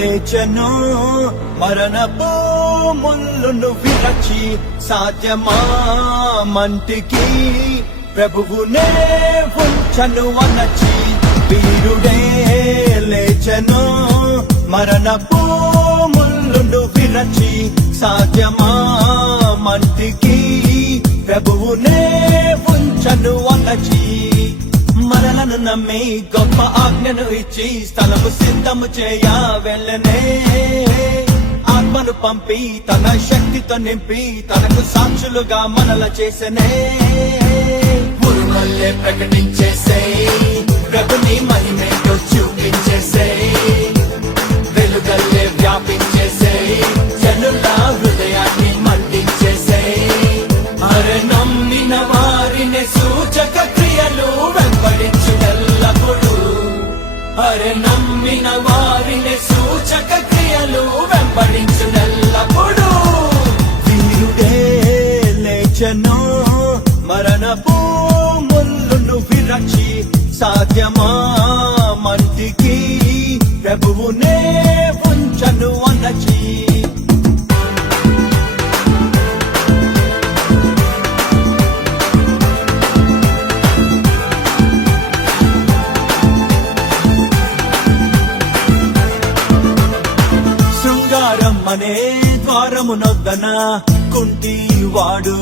లేచెను మరణపు ముళ్ళును విరచి సాధ్యమా మంటికి ప్రభువునే ఉంచను అనచి వీరుడే లేచెను మరణపు ముళ్ళును విరచి సాధ్యమా మంటికి ప్రభువునే ఉంచను అనచి మరణను నమ్మి గొప్ప ఆజ్ఞను ఇచ్చి స్థలము సిద్ధము చేయ వెళ్ళనే ఆత్మను పంపి తన శక్తితో నింపి తనకు సాక్షులుగా మనల చేసనే మురుమల్లే ప్రకటించేసే ప్రభుని మహిమేతో చూపించేసే వెలుగల్లే వ్యాపించేసే జనుల హృదయాన్ని మండించేసే అరే నమ్మిన వారిని సూచక క్రియలు వెంబడించుడెల్లప్పుడు అరే నమ్మిన వారిని సూచక క్రియలు వెంబడించుడెల్లప్పుడు వీరుడే లేచెను మరణపు ముళ్ళును విరచి సాధ్యమా మంటికి ప్రభువునే ఉంచను అనచి శృంగారం అనే ద్వారమునొద్దన కుంటి వాడు